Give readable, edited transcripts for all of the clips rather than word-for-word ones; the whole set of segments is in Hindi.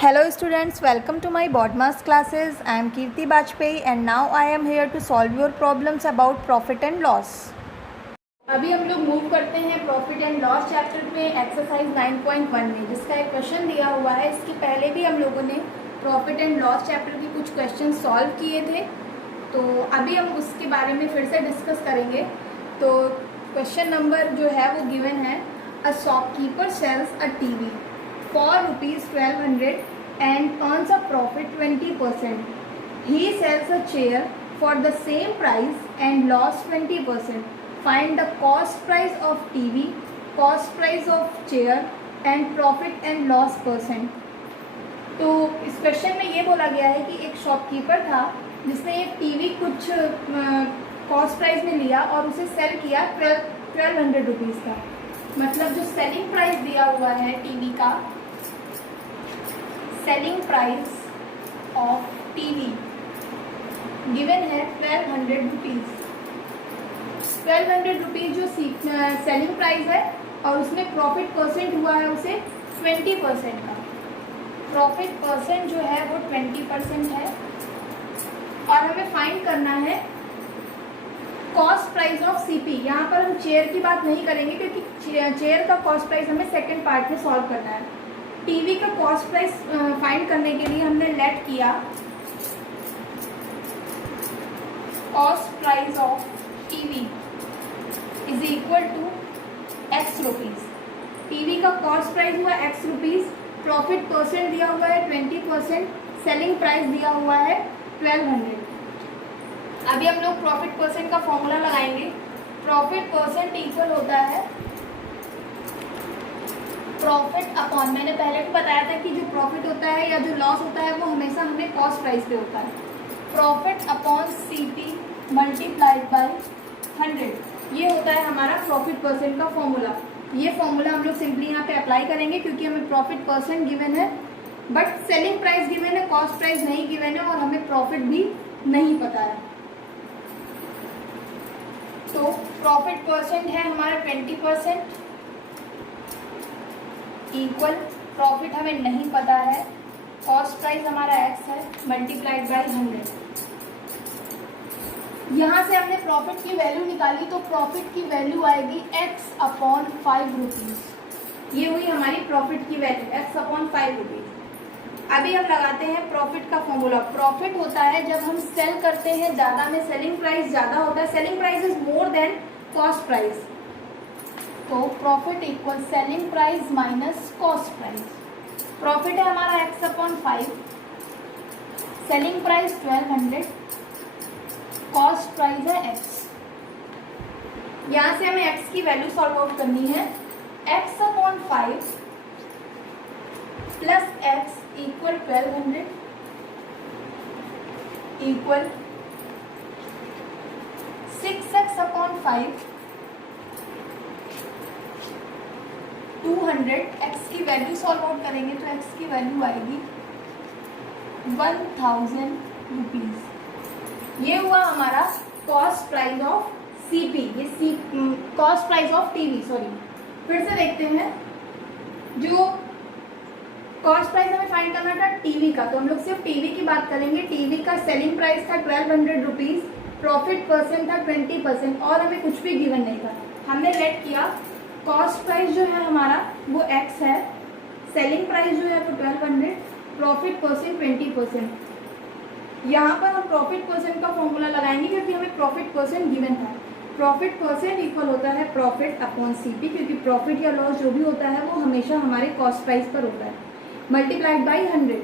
Hello students, welcome to my BODMAS classes. I am Kirti Bajpayee and now I am here to solve your problems about profit and loss. अभी हम लोग मूव करते हैं प्रॉफिट एंड लॉस चैप्टर पे एक्सरसाइज 9.1 में, जिसका एक क्वेश्चन दिया हुआ है। इसके पहले भी हम लोगों ने प्रॉफिट एंड लॉस चैप्टर के कुछ क्वेश्चन सॉल्व किए थे, तो अभी हम उसके बारे में फिर से डिस्कस करेंगे। तो क्वेश्चन नंबर जो है वो गिवन है, a shopkeeper sells a TV for rupees 1200 and earns a profit 20%. He sells a chair for the same price and lost 20%. Find the cost price of TV, cost price of chair and profit and loss percent. तो इस क्वेश्चन में ये बोला गया है कि एक शॉपकीपर था जिसने एक टीवी कुछ कॉस्ट प्राइस में लिया और उसे सेल किया 1200 रुपीज़ का। मतलब जो सेलिंग प्राइस दिया हुआ है टीवी का, selling price of TV given है 1200 रुपीज़। 1200 रुपीज़ जो सेलिंग प्राइस है और उसमें प्रॉफिट परसेंट हुआ है उसे 20% का। प्रॉफिट परसेंट जो है वो 20% है और हमें फाइंड करना है कॉस्ट प्राइस ऑफ सीपी। यहाँ पर हम चेयर की बात नहीं करेंगे क्योंकि चेयर का कॉस्ट प्राइस हमें सेकंड पार्ट में सॉल्व करना है। टीवी का कॉस्ट प्राइस फाइंड करने के लिए हमने लेट किया cost price of TV is equal to x rupees. TV का कॉस्ट प्राइस हुआ एक्स रुपीज़, प्रॉफिट परसेंट दिया हुआ है 20%, सेलिंग प्राइस दिया हुआ है 1200। अभी हम लोग प्रॉफिट परसेंट का फॉर्मूला लगाएंगे। प्रॉफिट परसेंट इक्वल होता है प्रॉफिट अपॉन, मैंने पहले भी बताया था कि जो प्रॉफिट होता है या जो लॉस होता है वो हमेशा हमें कॉस्ट प्राइस पे होता है। Profit upon CP multiplied by 100, ये होता है हमारा प्रॉफिट परसेंट का फॉर्मूला। ये फॉर्मूला हम लोग सिंपली यहाँ पे अप्लाई करेंगे क्योंकि हमें प्रॉफिट परसेंट गिवन है बट सेलिंग प्राइस गिवन है, कॉस्ट प्राइस नहीं गिवन है और हमें प्रॉफिट भी नहीं पता है। तो प्रॉफिट परसेंट है हमारा 20% इक्वल प्रॉफिट हमें नहीं पता है, कॉस्ट प्राइस हमारा x है मल्टीप्लाइड बाय 100। यहाँ से हमने प्रॉफिट की वैल्यू निकाली तो प्रॉफिट की वैल्यू आएगी x अपॉन 5 रुपीज़। ये हुई हमारी प्रॉफिट की वैल्यू x अपॉन 5 रुपीज़। अभी हम लगाते हैं प्रॉफिट का फॉर्मूला। प्रॉफिट होता है जब हम सेल करते हैं ज़्यादा में, सेलिंग प्राइस ज़्यादा होता है, selling price is more than cost price. तो profit equal selling price minus cost price. Profit है हमारा x upon 5, selling price 1200, cost price है x। यहाँ से हमें x की वैल्यू सॉल्व आउट करनी है। x upon 5 plus x equal 1200 equal 6x upon 5 200। x की वैल्यू सॉल्व आउट करेंगे तो x की वैल्यू आएगी 1000 रुपीज़। ये हुआ हमारा कॉस्ट प्राइस ऑफ सीपी, ये cost price of TV. Sorry, फिर से देखते हैं। जो कॉस्ट प्राइस हमें फाइंड करना था टीवी का, तो हम लोग सिर्फ टीवी की बात करेंगे। टीवी का सेलिंग प्राइस था 1200 रुपीज़, प्रॉफिट परसेंट था 20% और हमें कुछ भी गिवन नहीं था। हमने लेट किया कॉस्ट प्राइस जो है हमारा वो x है, सेलिंग प्राइस जो है वो 1200, प्रॉफिट परसेंट 20%। यहाँ पर हम प्रॉफिट परसेंट का फॉर्मूला लगाएंगे क्योंकि हमें प्रॉफिट परसेंट गिवन था। प्रॉफिट परसेंट इक्वल होता है प्रॉफिट अपॉन सीपी, क्योंकि प्रॉफिट या लॉस जो भी होता है वो हमेशा हमारे कॉस्ट प्राइस पर होता है, multiplied by 100।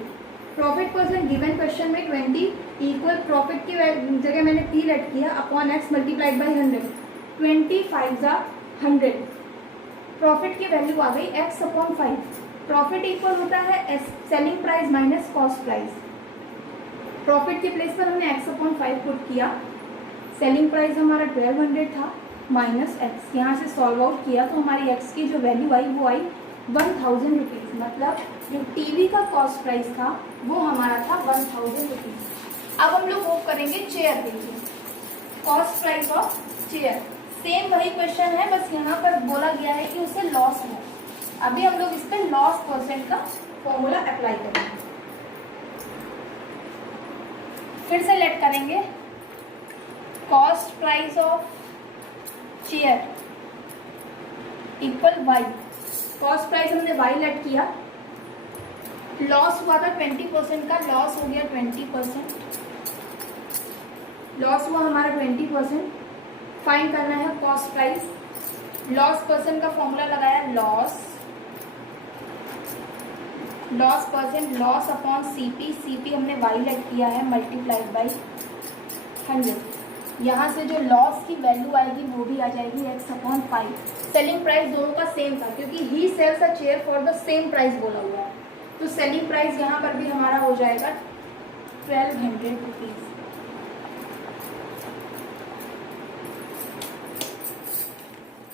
Profit percent given question में 20 इक्वल प्रॉफिट की जगह मैंने t लेट किया अपॉन x मल्टीप्लाइड बाई 100, 25 जा 100। प्रॉफिट की वैल्यू आ गई x अपॉन 5। प्रॉफिट इक्वल होता है selling price minus cost price. Profit के प्लेस पर हमने x अपॉन 5 पुट किया, सेलिंग प्राइस हमारा 1200 था माइनस x। यहाँ से सॉल्व आउट किया तो हमारी x की जो वैल्यू आई वो आई 1000 रुपीज़। मतलब जो टीवी का कॉस्ट प्राइस था वो हमारा था 1000 रुपीज़। अब हम लोग मूव करेंगे चेयर के लिए। Cost price of chair same वही क्वेश्चन है, बस यहाँ पर बोला गया है कि उसे लॉस है। अभी हम लोग इस पर लॉस परसेंट का फॉर्मूला अप्लाई करेंगे। फिर से लेट करेंगे, cost price of chair equal y. Cost price हमने वाई लेट किया, लॉस हुआ था 20% का, लॉस हो गया 20%, लॉस हुआ हमारा 20%। फाइंड करना है कॉस्ट प्राइस, लॉस परसेंट का फॉर्मूला लगाया, loss percent, loss upon CP, CP हमने वाई लेट किया है, मल्टीप्लाइड बाई 100। यहाँ से जो लॉस की वैल्यू आएगी वो भी आ जाएगी x/5। सेलिंग प्राइस दोनों का सेम था क्योंकि he sells a chair for the same price बोला हुआ है, तो सेलिंग प्राइस यहाँ पर भी हमारा हो जाएगा 1200 रुपीज़।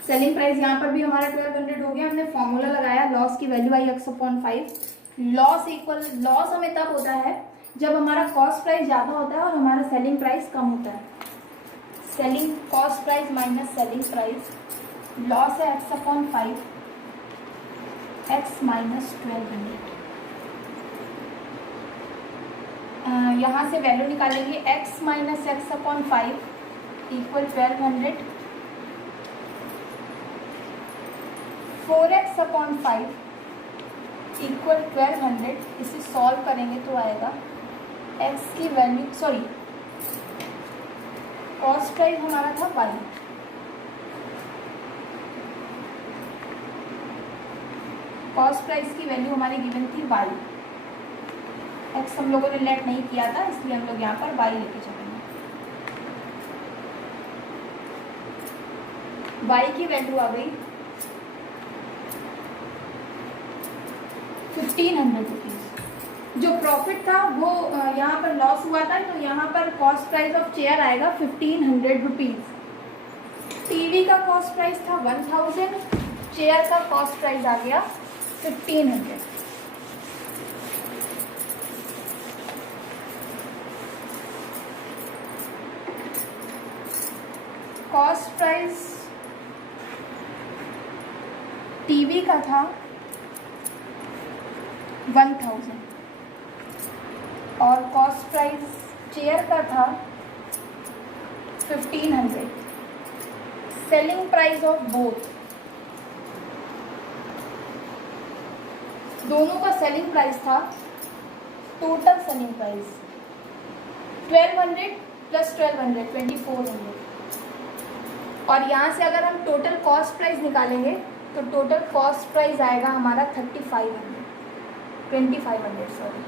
सेलिंग प्राइस यहाँ पर भी हमारा 1200 हो गया। हमने फॉर्मूला लगाया, लॉस की वैल्यू आई x/5। लॉस इक्वल, लॉस हमें तब होता है जब हमारा कॉस्ट प्राइस ज़्यादा होता है और हमारा सेलिंग प्राइस कम होता है। Selling cost price minus selling price, loss है x/5, x माइनस 1200। यहाँ से वैल्यू निकालेंगे, x minus x/5 equal 1200, 4x/5 equal 1200। इसे सॉल्व करेंगे तो आएगा x की वैल्यू, सॉरी कॉस्ट प्राइस हमारा था y, कॉस्ट प्राइस की वैल्यू हमारी गिवन थी y, x हम लोगों ने लेट नहीं किया था इसलिए हम लोग यहाँ पर y लेके चलेंगे। y की वैल्यू आ गई 1500 रुपीज़। जो प्रॉफिट था वो यहाँ पर लॉस हुआ था, तो यहाँ पर कॉस्ट प्राइस ऑफ चेयर आएगा 1500 रुपीज़। टीवी का कॉस्ट प्राइस था 1000, चेयर का कॉस्ट प्राइस आ गया 1500। कॉस्ट प्राइस टीवी का था 1000 और कॉस्ट प्राइस चेयर का था 1500। सेलिंग प्राइस ऑफ बोथ, दोनों का सेलिंग प्राइस था, टोटल सेलिंग प्राइस 1200 प्लस 1200 2400। और यहाँ से अगर हम टोटल कॉस्ट प्राइस निकालेंगे तो टोटल कॉस्ट प्राइस आएगा हमारा 2500 सॉरी।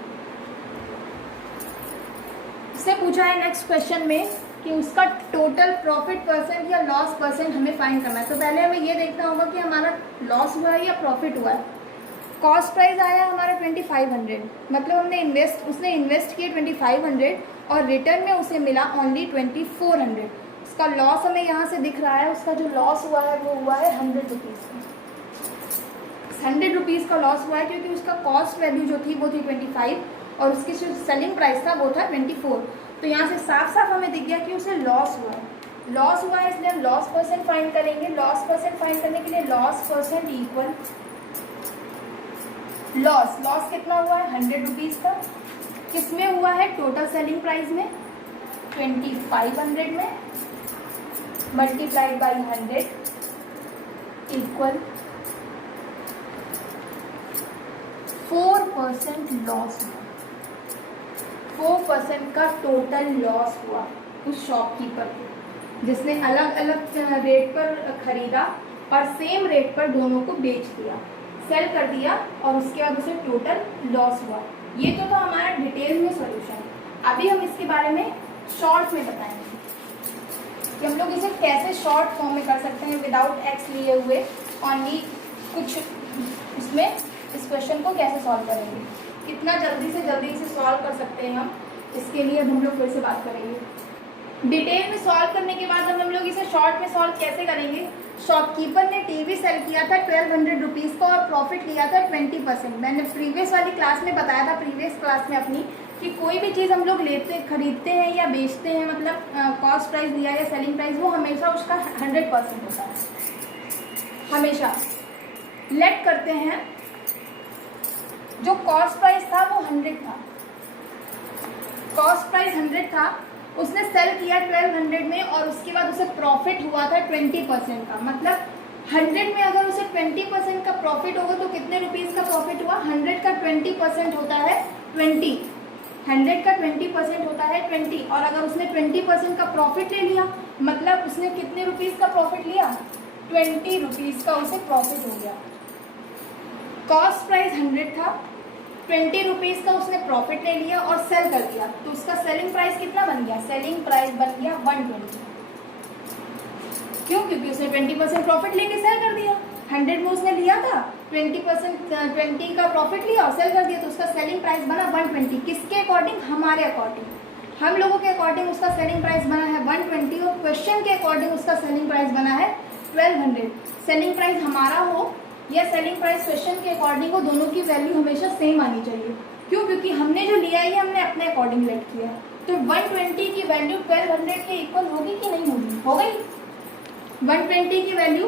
इससे पूछा है नेक्स्ट क्वेश्चन में कि उसका टोटल प्रॉफिट परसेंट या लॉस परसेंट हमें फाइंड करना है। तो पहले हमें ये देखना होगा कि हमारा लॉस हुआ है या प्रॉफिट हुआ है। कॉस्ट प्राइस आया हमारा 2500, मतलब उसने इन्वेस्ट किए 2500 और रिटर्न में उसे मिला ओनली 2400। उसका लॉस हमें यहाँ से दिख रहा है, उसका जो लॉस हुआ है वो हुआ है 100 रुपीज़ का। 100 रुपीज़ का लॉस हुआ है क्योंकि उसका कॉस्ट वैल्यू जो थी वो थी 25 और उसकी जो सेलिंग प्राइस था वो था 24। तो यहाँ से साफ साफ हमें दिख गया कि उसे लॉस हुआ है। लॉस हुआ है इसलिए हम लॉस परसेंट फाइंड करेंगे। लॉस परसेंट फाइंड करने के लिए लॉस परसेंट इक्वल लॉस कितना हुआ है 100 रुपीज़ का, किसमें हुआ है टोटल सेलिंग प्राइस में 2500 में, मल्टीप्लाइड बाई 100 इक्वल 4% लॉस हुआ। 4% का टोटल लॉस हुआ उस शॉपकीपर को, जिसने अलग अलग रेट पर खरीदा और सेम रेट पर दोनों को बेच दिया, सेल कर दिया और उसके बाद उसे टोटल लॉस हुआ। ये तो था हमारा डिटेल में सॉल्यूशन। अभी हम इसके बारे में शॉर्ट में बताएंगे कि हम लोग इसे कैसे शॉर्ट फॉर्म में कर सकते हैं विदाउट एक्स लिए हुए, ओनली कुछ इसमें इस क्वेश्चन को कैसे सॉल्व करेंगे, कितना जल्दी से जल्दी इसे सॉल्व कर सकते हैं हम, इसके लिए हम लोग फिर से बात करेंगे। डिटेल में सॉल्व करने के बाद हम लोग इसे शॉर्ट में सॉल्व कैसे करेंगे। शॉपकीपर ने टीवी सेल किया था 1200 रुपीज़ का और प्रॉफिट लिया था 20%। मैंने प्रीवियस वाली क्लास में बताया था, प्रीवियस क्लास में अपनी, कि कोई भी चीज़ हम लोग खरीदते हैं या बेचते हैं, मतलब कॉस्ट प्राइस दिया या सेलिंग प्राइस, वो हमेशा उसका 100% होता है। हमेशा लेट करते हैं जो कॉस्ट प्राइस था वो 100 था, कॉस्ट प्राइस 100 था, उसने सेल किया 1200 में और उसके बाद उसे प्रॉफिट हुआ था 20% का। मतलब 100 में अगर उसे 20% का प्रॉफिट होगा तो कितने रुपीज़ का प्रॉफिट हुआ? 100 का 20% होता है 20, 100 का 20% होता है 20, और अगर उसने 20% का प्रॉफिट ले लिया मतलब उसने कितने रुपीज़ का प्रॉफिट लिया? 20 रुपीज़ का उसे प्रॉफिट हो गया। कॉस्ट प्राइस 100 था, 20 रुपीज़ का उसने प्रॉफिट ले लिया और सेल कर दिया, तो उसका सेलिंग प्राइस कितना बन गया? सेलिंग प्राइस बन गया 120। क्यों? क्योंकि उसने 20% प्रॉफिट लेके सेल कर दिया। 100 में उसने लिया था, 20% का प्रॉफिट लिया और सेल कर दिया, तो उसका सेलिंग प्राइस बना 120। किसके अकॉर्डिंग? हमारे अकॉर्डिंग, हम लोगों के अकॉर्डिंग उसका सेलिंग प्राइस बना है 120 और क्वेश्चन के अकॉर्डिंग उसका सेलिंग प्राइस बना है 1200। सेलिंग प्राइस हमारा हो या सेलिंग प्राइस क्वेश्चन के अकॉर्डिंग हो, दोनों की वैल्यू हमेशा सेम आनी चाहिए। क्यों? क्योंकि हमने जो लिया है हमने अपने अकॉर्डिंग लेट किया, तो 120 की वैल्यू 1200 के इक्वल होगी कि नहीं होगी? हो गई। 120 की वैल्यू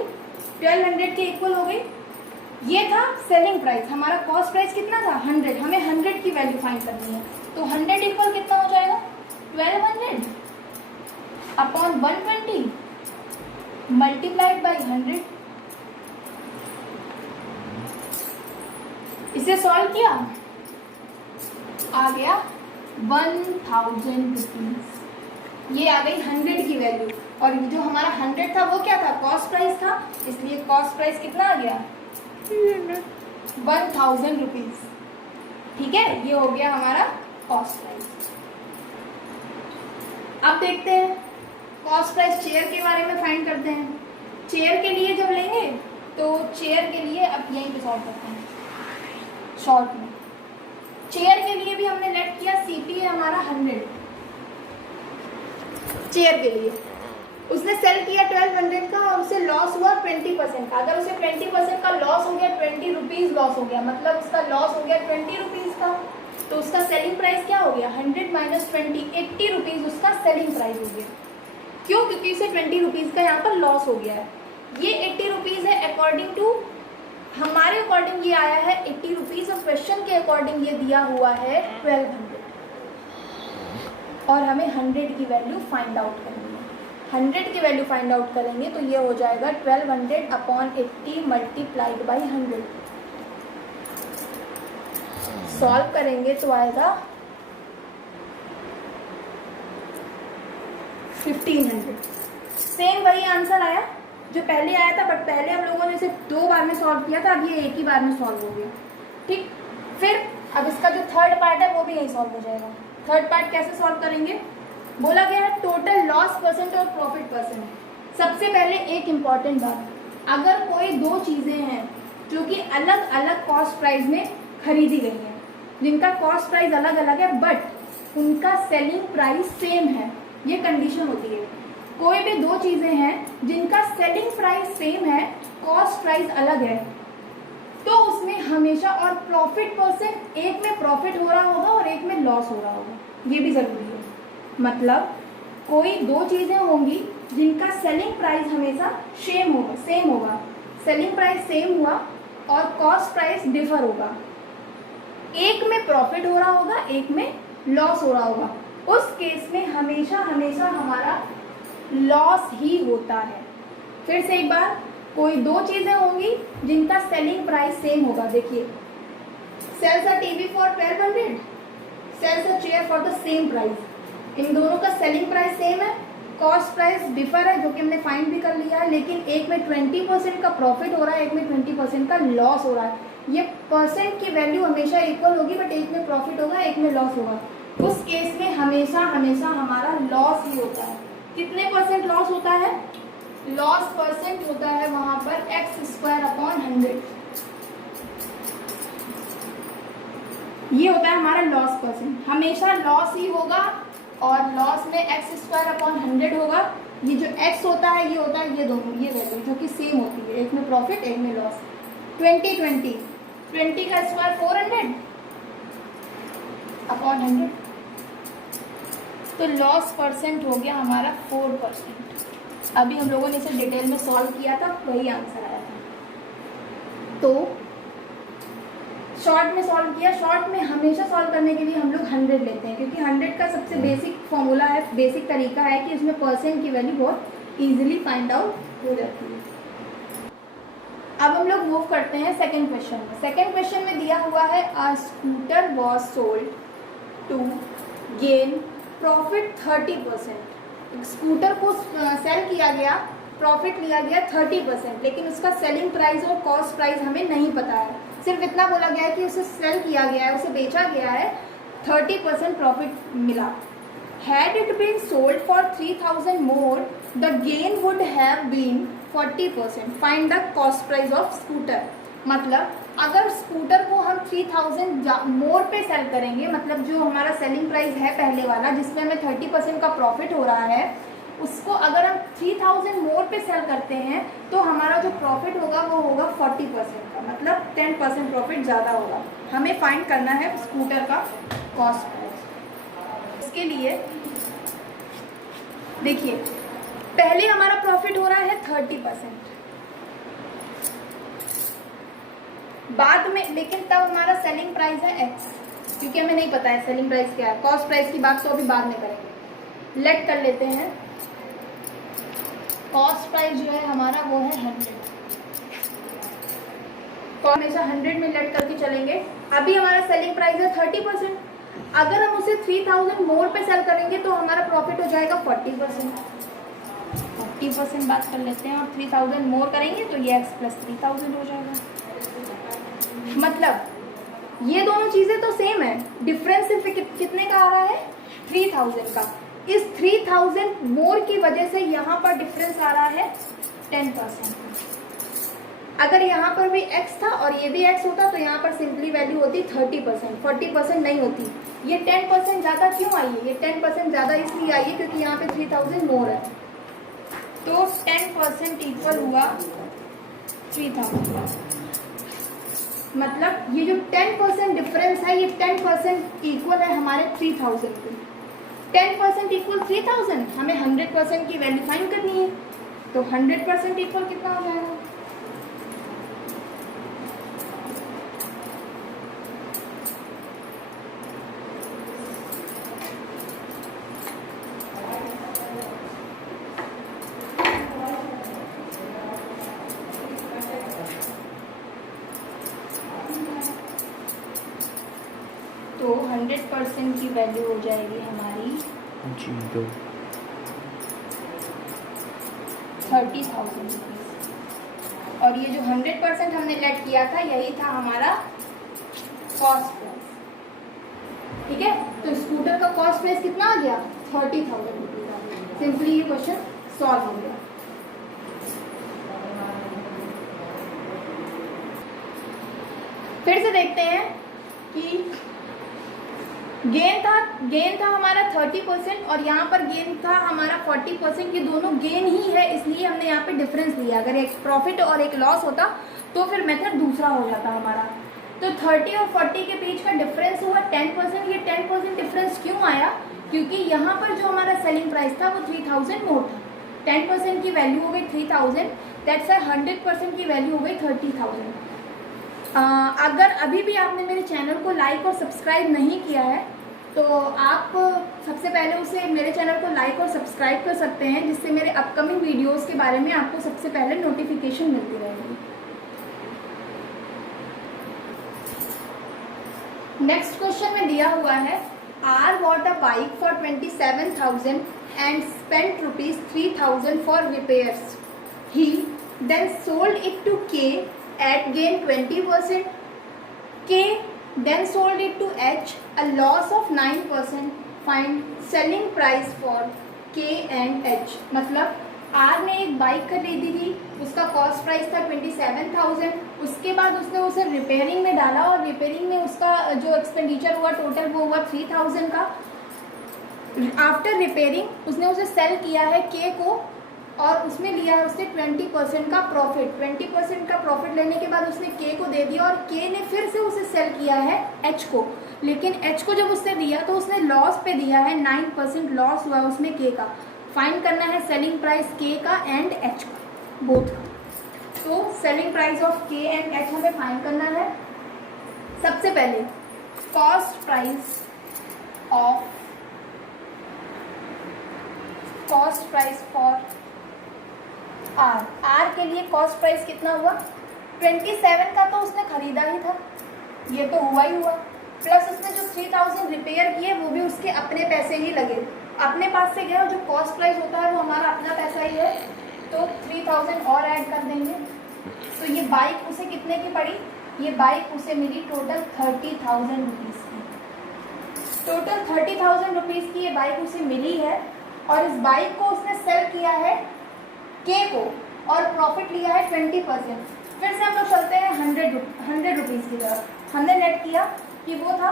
1200 के इक्वल हो गई। ये था सेलिंग प्राइस। हमारा कॉस्ट प्राइस कितना था? 100। हमें 100 की वैल्यू फाइंड करनी है, तो 100 इक्वल कितना हो जाएगा? 1200 अपॉन 120 मल्टीप्लाइड बाई 100। इसे सॉल्व किया, आ गया 1000 रुपीज। ये आ गई 100 की वैल्यू, और जो हमारा 100 था वो क्या था? कॉस्ट प्राइस था, इसलिए कॉस्ट प्राइस कितना आ गया? 1000 रुपीज। ठीक है, ये हो गया हमारा कॉस्ट प्राइस। अब देखते हैं कॉस्ट प्राइस चेयर के बारे में फाइंड करते हैं। चेयर के लिए जब लेंगे तो चेयर के लिए अब यहीं पे सॉल्व करते हैं शॉर्ट में। चेयर के लिए भी हमने लेट किया, सीपी है हमारा 100 चेयर के लिए। उसने सेल किया 1200 का और उसे लॉस हुआ 20% का। अगर उसे 20% का लॉस हो गया, 20 रुपीज़ लॉस हो गया, मतलब उसका लॉस हो गया 20 रुपीज़ का, तो उसका सेलिंग प्राइस क्या हो गया? 100 माइनस 20, 80 रुपीज़ उसका सेलिंग प्राइस हो गया। क्यों? क्योंकि उसे 20 रुपीज़ का यहाँ पर लॉस हो गया है। ये 80 रुपीज़ है, अकॉर्डिंग टू हमारे अकॉर्डिंग ये आया है 80 रुपीज़, और क्वेश्चन के अकॉर्डिंग ये दिया हुआ है 1200, और हमें 100 की वैल्यू फाइंड आउट करनी है। 100 की वैल्यू फाइंड आउट करेंगे तो ये हो जाएगा 1200 अपॉन 80 मल्टीप्लाइड बाई 100। सॉल्व करेंगे तो आएगा 1500। सेम वही आंसर आया जो पहले आया था, बट पहले हम लोगों ने सिर्फ 2 बार में सॉल्व किया था, अब ये एक ही बार में सॉल्व हो गया। ठीक, फिर अब इसका जो थर्ड पार्ट है वो भी यही सॉल्व हो जाएगा। थर्ड पार्ट कैसे सॉल्व करेंगे? बोला गया है टोटल लॉस परसेंट और प्रॉफिट परसेंट। सबसे पहले एक इम्पॉर्टेंट बात, अगर कोई 2 चीज़ें हैं जो कि अलग अलग कॉस्ट प्राइस में खरीदी गई हैं, जिनका कॉस्ट प्राइस अलग अलग है बट उनका सेलिंग प्राइस सेम है, ये कंडीशन होती है। कोई भी 2 चीज़ें हैं जिनका सेलिंग प्राइस सेम है, कॉस्ट प्राइस अलग है, तो उसमें हमेशा, और प्रॉफिट परसेंट, एक में प्रॉफिट हो रहा होगा और एक में लॉस हो रहा होगा, ये भी ज़रूरी है। मतलब कोई 2 चीज़ें होंगी जिनका सेलिंग प्राइस हमेशा सेम होगा, सेलिंग प्राइस सेम हुआ और कॉस्ट प्राइस डिफर होगा, एक में प्रॉफिट हो रहा होगा एक में लॉस हो रहा होगा, उस केस में हमेशा हमारा लॉस ही होता है। फिर से एक बार, कोई 2 चीज़ें होंगी जिनका सेलिंग प्राइस सेम होगा। देखिए, sells a TV for 1200, sells a chair for the same price. इन दोनों का सेलिंग प्राइस सेम है, कॉस्ट प्राइस डिफर है, जो कि हमने फाइंड भी कर लिया है, लेकिन एक में 20% का प्रॉफिट हो रहा है, एक में 20% का लॉस हो रहा है। ये परसेंट की वैल्यू हमेशा इक्वल होगी, बट एक में प्रॉफिट होगा एक में लॉस होगा। उस केस में हमेशा हमारा लॉस ही होता है। कितने परसेंट लॉस होता है? लॉस परसेंट होता है वहां पर x² अपॉन 100। ये होता है हमारा लॉस परसेंट, हमेशा लॉस ही होगा, और लॉस में x² अपॉन 100 होगा। ये जो x होता है ये होता है ये दोनों, ये वैल्यू जो कि सेम होती है, एक में प्रॉफिट एक में लॉस। 20 का स्क्वायर 400 अपॉन 100, तो लॉस परसेंट हो गया हमारा 4%। अभी हम लोगों ने इसे डिटेल में सॉल्व किया था, वही आंसर आया था। तो शॉर्ट में सॉल्व किया। शॉर्ट में हमेशा सॉल्व करने के लिए हम लोग 100 लेते हैं, क्योंकि 100 का सबसे बेसिक फॉर्मूला है, बेसिक तरीका है कि उसमें परसेंट की वैल्यू बहुत ईजिली फाइंड आउट हो जाती है। अब हम लोग मूव करते हैं सेकंड क्वेश्चन में। सेकंड क्वेश्चन में दिया हुआ है a scooter was sold to gain profit 30%। Scooter को सेल किया गया, प्रॉफिट लिया गया 30%, लेकिन उसका सेलिंग प्राइस और कॉस्ट प्राइस हमें नहीं पता है। सिर्फ इतना बोला गया है कि उसे सेल किया गया है, उसे बेचा गया है, 30% प्रॉफिट मिला। Had it been sold for 3,000 more, the gain would have been 40%. Find the cost price of scooter. मतलब अगर स्कूटर को हम 3,000 मोर पे सेल करेंगे, मतलब जो हमारा सेलिंग प्राइस है पहले वाला जिसमें हमें 30% का प्रॉफिट हो रहा है, उसको अगर हम 3,000 मोर पे सेल करते हैं तो हमारा जो प्रॉफिट होगा वो होगा 40% का, मतलब 10% प्रॉफिट ज़्यादा होगा। हमें फाइंड करना है स्कूटर का कॉस्ट प्राइस। इसके लिए देखिए, पहले हमारा प्रॉफिट हो रहा है 30%, बाद में लेकिन तब हमारा सेलिंग प्राइस है x, क्योंकि हमें नहीं पता है सेलिंग प्राइस क्या है। कॉस्ट प्राइस की बात तो अभी बाद में करेंगे। लेट कर लेते हैं, कॉस्ट प्राइस जो है हमारा वो है 100, तो हमेशा 100 में लेट करके चलेंगे। अभी हमारा सेलिंग प्राइस है 30%, अगर हम उसे 3,000 मोर पे सेल करेंगे तो हमारा प्रॉफिट हो जाएगा 40%। 40% बात कर लेते हैं और 3,000 मोर करेंगे तो ये x प्लस 3,000 हो जाएगा। मतलब ये दोनों चीज़ें तो सेम है, डिफरेंस सिर्फ कितने का आ रहा है, 3,000 का। इस 3,000 मोर की वजह से यहाँ पर डिफरेंस आ रहा है 10%। अगर यहाँ पर भी x था और ये भी x होता तो यहाँ पर सिंपली वैल्यू होती 30%, 40% नहीं होती। ये 10% ज़्यादा क्यों आई है, ये 10% ज़्यादा इसलिए आई है क्योंकि यहाँ पे 3,000 मोर है, तो 10% इक्वल हुआ 3,000। मतलब ये जो 10% डिफरेंस है, ये 10% इक्वल है हमारे 3,000 के। 10% इक्वल 3,000, हमें 100% की वैल्यू फाइंड करनी है, तो 100% इक्वल कितना हो जाएगा, तो 100% की वैल्यू हो जाएगी हमारी 30,000 रुपीज़। और ये जो 100% हमने लेट किया था यही था हमारा कॉस्ट प्राइस। ठीक है, तो स्कूटर का कॉस्ट प्राइस कितना आ गया, 30,000 रुपीज़ आ गया। सिंपली ये क्वेश्चन सॉल्व हो गया। फिर से देखते हैं कि गेन था हमारा 30% और यहाँ पर गेन था हमारा 40%। ये दोनों गेन ही है, इसलिए हमने यहाँ पे डिफरेंस लिया। अगर एक प्रॉफिट और एक लॉस होता तो फिर मेथड दूसरा हो जाता हमारा। तो 30 और 40 के बीच का डिफरेंस हुआ 10%। ये 10% डिफरेंस क्यों आया, क्योंकि यहाँ पर जो हमारा सेलिंग प्राइस था वो 3,000 मोर था। 10% की वैल्यू हो गई 3,000, दैट्स 100% की वैल्यू हो गई 30,000। अगर अभी भी आपने मेरे चैनल को लाइक और सब्सक्राइब नहीं किया है तो आप सबसे पहले उसे मेरे चैनल को लाइक और सब्सक्राइब कर सकते हैं, जिससे मेरे अपकमिंग वीडियोस के बारे में आपको सबसे पहले नोटिफिकेशन मिलती रहेगी। नेक्स्ट क्वेश्चन में दिया हुआ है are bought a bike for 27,000 and spent ₹3,000 for repairs. He then sold it to K at gain 20%. K then sold it to H, a loss of 9%. Find selling price for K and H. मतलब R ने एक बाइक खरीदी थी, उसका कॉस्ट प्राइस था 27,000। उसके बाद उसने उसे रिपेयरिंग में डाला और रिपेयरिंग में उसका जो एक्सपेंडिचर हुआ टोटल वो हुआ 3,000 का। आफ्टर रिपेयरिंग उसने उसे सेल किया है K को और उसमें लिया है उसने 20% का प्रॉफिट। 20% का प्रॉफिट लेने के बाद उसने के को दे दिया और के ने फिर से उसे सेल किया है एच को, लेकिन एच को जब उसने दिया तो उसने लॉस पे दिया है, 9% लॉस हुआ उसमें के का। फाइंड करना है सेलिंग प्राइस के का एंड एच का, बोथ का। तो सेलिंग प्राइस ऑफ के एंड एच हमें फाइंड करना है। सबसे पहले कॉस्ट प्राइस फॉर आर के लिए कॉस्ट प्राइस कितना हुआ 27 का, तो उसने खरीदा ही था, ये तो हुआ ही हुआ, प्लस उसने जो 3000 रिपेयर किए वो भी उसके अपने पैसे ही लगे, अपने पास से गया, और जो कॉस्ट प्राइस होता है वो हमारा अपना पैसा ही है, तो 3000 और ऐड कर देंगे। तो ये बाइक उसे कितने की पड़ी, ये बाइक उसे मिली टोटल 30,000 रुपीज़ की, टोटल 30,000 रुपीज़ की ये बाइक उसे मिली है। और इस बाइक को उसने सेल किया है के को, और प्रॉफिट लिया है 20%। फिर से हम लोग चलते हैं 100 रुपीज़ की तरफ, हमने नेट किया कि वो था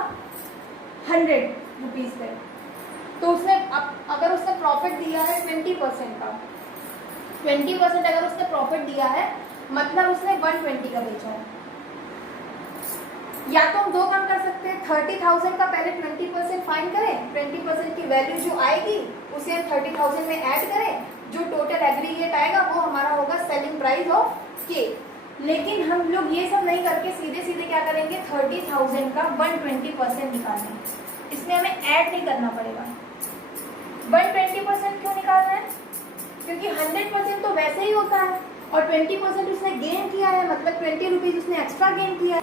100 रुपीज़ पे, तो उसने अगर उसने प्रॉफिट दिया है 20% का, 20% अगर उसने प्रॉफिट दिया है मतलब उसने 120 का बेचा है। या तो हम दो काम कर सकते हैं, 30,000 का पहले 20% फाइन करें, 20% की वैल्यू जो आएगी उसे 30,000 में ऐड करें, जो टोटल एग्रीगेट आएगा वो हमारा होगा सेलिंग प्राइस ऑफ के। लेकिन हम लोग ये सब नहीं करके सीधे सीधे क्या करेंगे, 30,000 का 120% निकालेंगे, इसमें हमें ऐड नहीं करना पड़ेगा। 120% क्यों निकालना है, क्योंकि 100% तो वैसे ही होता है, और 20% उसने गेन किया है, मतलब 20 रुपीज़ उसने एक्स्ट्रा गेन किया है,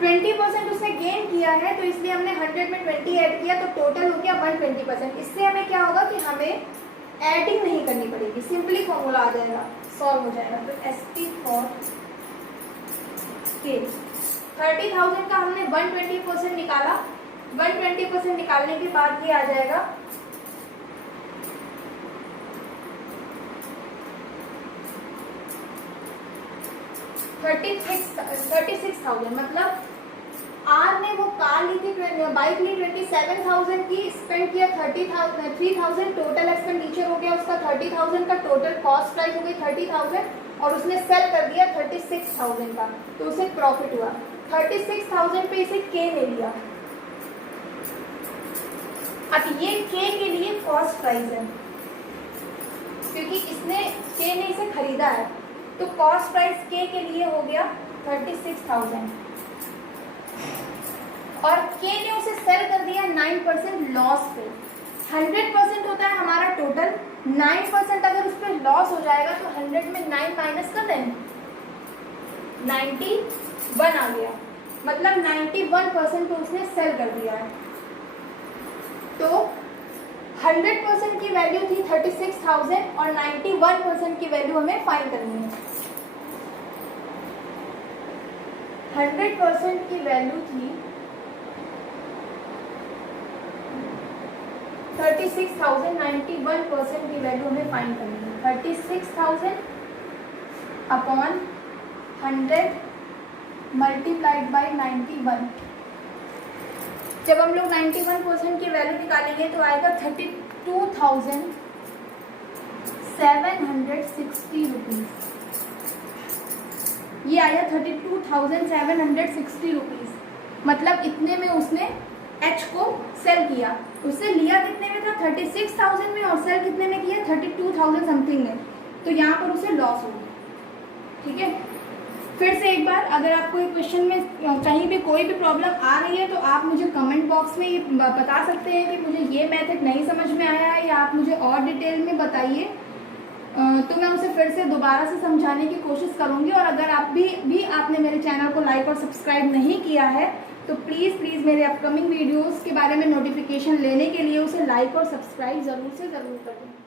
20% उसने गेन किया है, तो इसलिए हमने 100 में 20 ऐड किया, तो टोटल हो गया 120%। इससे हमें क्या होगा कि हमें एडिंग नहीं करनी पड़ेगी, सिंपली फॉर्मूला आ जाएगा, सॉल्व हो जाएगा। तो SP फॉर के 30,000 का हमने 120% निकाला, 120% निकालने के बाद ये आ जाएगा 36,000। मतलब आर ने वो कार ली थी, बाइक ली 27,000 की, स्पेंड किया 3,000, टोटल एक्सपेंडिचर हो गया उसका 30,000 का, टोटल कॉस्ट प्राइस हो गई 30,000, और उसने सेल कर दिया 36,000 का, तो उसे प्रॉफिट हुआ 36,000 पे इसे के ले लिया। अब ये के के लिए कॉस्ट प्राइस है, क्योंकि इसने के ने इसे खरीदा है, तो कॉस्ट प्राइस के लिए हो गया 36,000, और के ने उसे सेल कर दिया 9% लॉस पे। 100% होता है हमारा टोटल, 9% अगर उस पर लॉस हो जाएगा तो 100 में 9 माइनस कर दें, 91 आ गया, मतलब 91% तो उसने सेल कर दिया है। तो 100% की वैल्यू थी 36,000 और 91% की वैल्यू हमें फाइंड करनी है। 100% की वैल्यू थी 36,000, 91% की वैल्यू हमें फाइंड करनी है। 36,000 अपॉन 100 मल्टीप्लाइड बाई 91। जब हम लोग 91% की वैल्यू निकालेंगे तो आएगा 32,760 रुपीज़। ये आया 32,760 रुपीज़, मतलब इतने में उसने एच को सेल किया। उससे लिया कितने में था, 36,000 में, और सेल कितने में किया, 32,000 समथिंग में, तो यहाँ पर उसे लॉस हो गया। ठीक है, फिर से एक बार, अगर आपको क्वेश्चन में कहीं भी कोई भी प्रॉब्लम आ रही है तो आप मुझे कमेंट बॉक्स में ये बता सकते हैं कि मुझे ये मेथड नहीं समझ में आया है, या आप मुझे और डिटेल में बताइए, तो मैं उसे फिर से दोबारा से समझाने की कोशिश करूँगी। और अगर आप भी आपने मेरे चैनल को लाइक और सब्सक्राइब नहीं किया है तो प्लीज़ मेरे अपकमिंग वीडियोज़ के बारे में नोटिफिकेशन लेने के लिए उसे लाइक और सब्सक्राइब ज़रूर से ज़रूर करें।